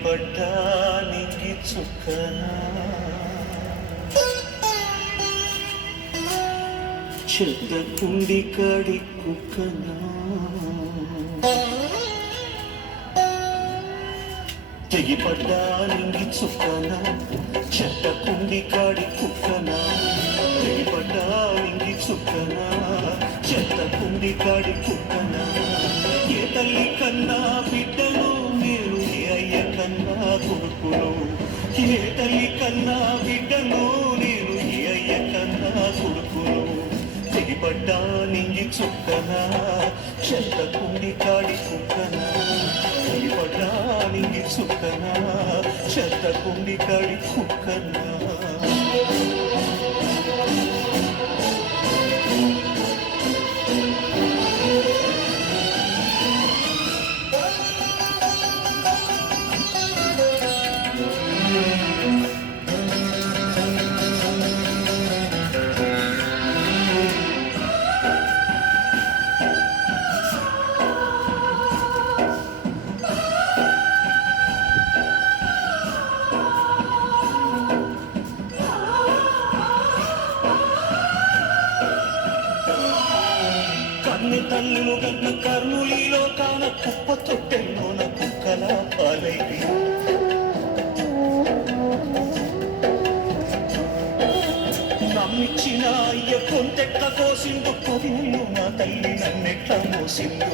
తెగిపడ్డా నింగి చుక్కనా చెత్త కుండి కాడి కుక్కనా తెగిపడ్డా నింగి చుక్కనా చెత్త కుండి కాడి కుక్కనా తెగిపడ్డా నింగి చుక్కనా చెత్త కుండి కాడి కుక్కనా ఏ తల్లి కన్నా బిడ్డను నేను ఏ అయ్య కన్నా కొడుకును ఏ తల్లి కన్నా బిడ్డను నేను ఏ అయ్య కన్నా కొడుకును తెగిపడ్డా నింగి చుక్కనా చెత్త కుండి కాడి కుక్కనా తెగిపడ్డా నింగి చుక్కనా చెత్త కుండి కాడి కుక్కనా కన్ని తల్లులు గన్న కర్ణులిలో కాన కుప్ప తొట్టెల్లోన కుక్కల పాలైవి నమ్మిచ్చిన అయ్య కొంతెట్ల కోసిండు పొదిళ్ళు నా తల్లి నన్నెట్ల మోసిండు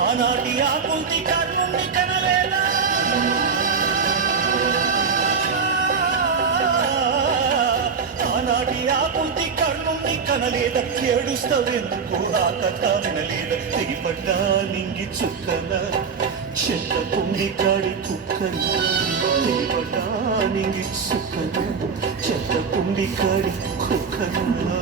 ఆనాటి ఆ కుంతి కర్ణుణ్ణి కనలేదా ఆనాటి ఆ కుంతి కర్ణుణ్ణి కనలేదా ఏడుస్తావెందుకు ఆ కథ వినలేదా తెగిపడ్డా నింగి చుక్కనా చెత్త కుండి కాడి కుక్కనా తెగిపడ్డా నింగి చుక్కనా చెత్త కుండి కాడి కుక్కనా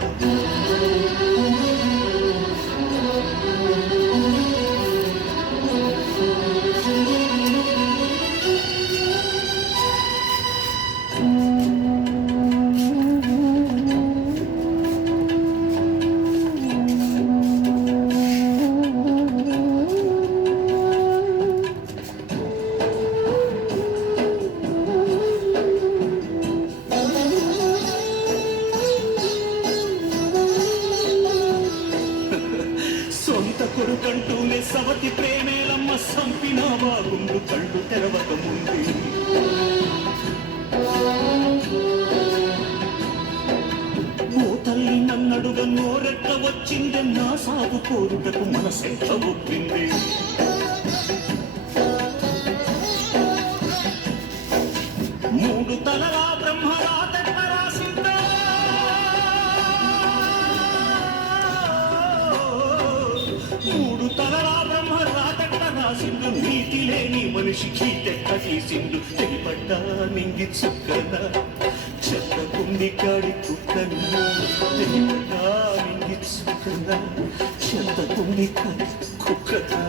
సొంత కొడుకంటూనే సవతి ప్రేమేలమ్మ సంపినా బాగుండు కళ్ళు తెరవక ముందు ఓ తల్లి నన్నడుగా నోరెట్ల వచ్చిందే నా సాగు కోరుటకు మనసెంత ఒప్పింది మూడు తలలా బ్రహ్మరాతెట్ల రాసిందా మూడు తలలా బ్రహ్మ రాతెట్ల రాసిండు నీతి లేని మనిషికి తెట్ట తీసిండు తెగిపడ్డా నింగి చుక్కనా చెత్త కుండి కాడి కుక్కనా తెగిపడ్డా నింగి చుక్కనా చెత్త కుండి కాడి కుక్కనా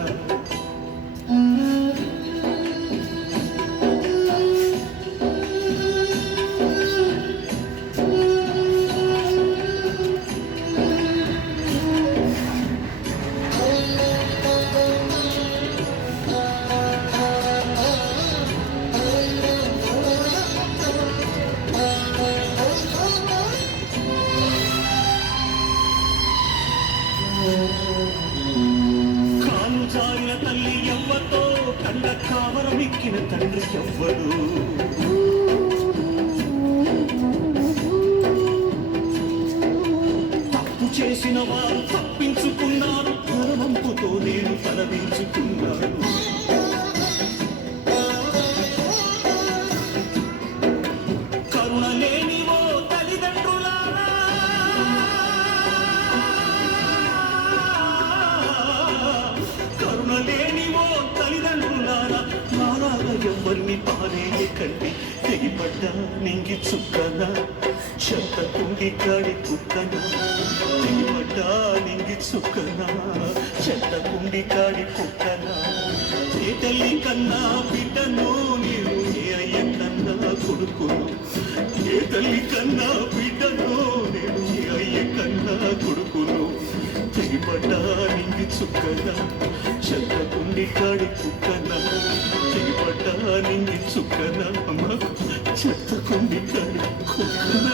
కాలు జారిన తల్లి ఎవ్వతో కండ కావరమిక్కిన తండ్రి ఎవ్వడు తప్పు చేసిన వారు తప్పించుకున్నారు తలవంపుతో నేను తలదించుకున్నాను కరుణ లేనివో తల్లిదండ్రులారా కరుణ లేనివో తల్లిదండ్రులారా నాలాగా ఎవ్వరిని పారేయకండి తెగిపడ్డా నింగి చుక్కనా చెత్త కుండి కాడి కుక్కనా తెగిపడ్డా నింగి చుక్కనా చెత్త కుండి కాడి కుక్కనా ఏ తల్లి కన్నా బిడ్డను నేను ఏ అయ్య కన్నా కొడుకును ఏ తల్లి కన్నా బిడ్డను నేను ఏ అయ్య కన్నా కొడుకును తెగిపడ్డా నింగి చుక్కన చెత్త కుండి కాడి కుక్కన తెగిపడ్డా నింగి చుక్కన చెత్త కుండి కాడి కుక్కన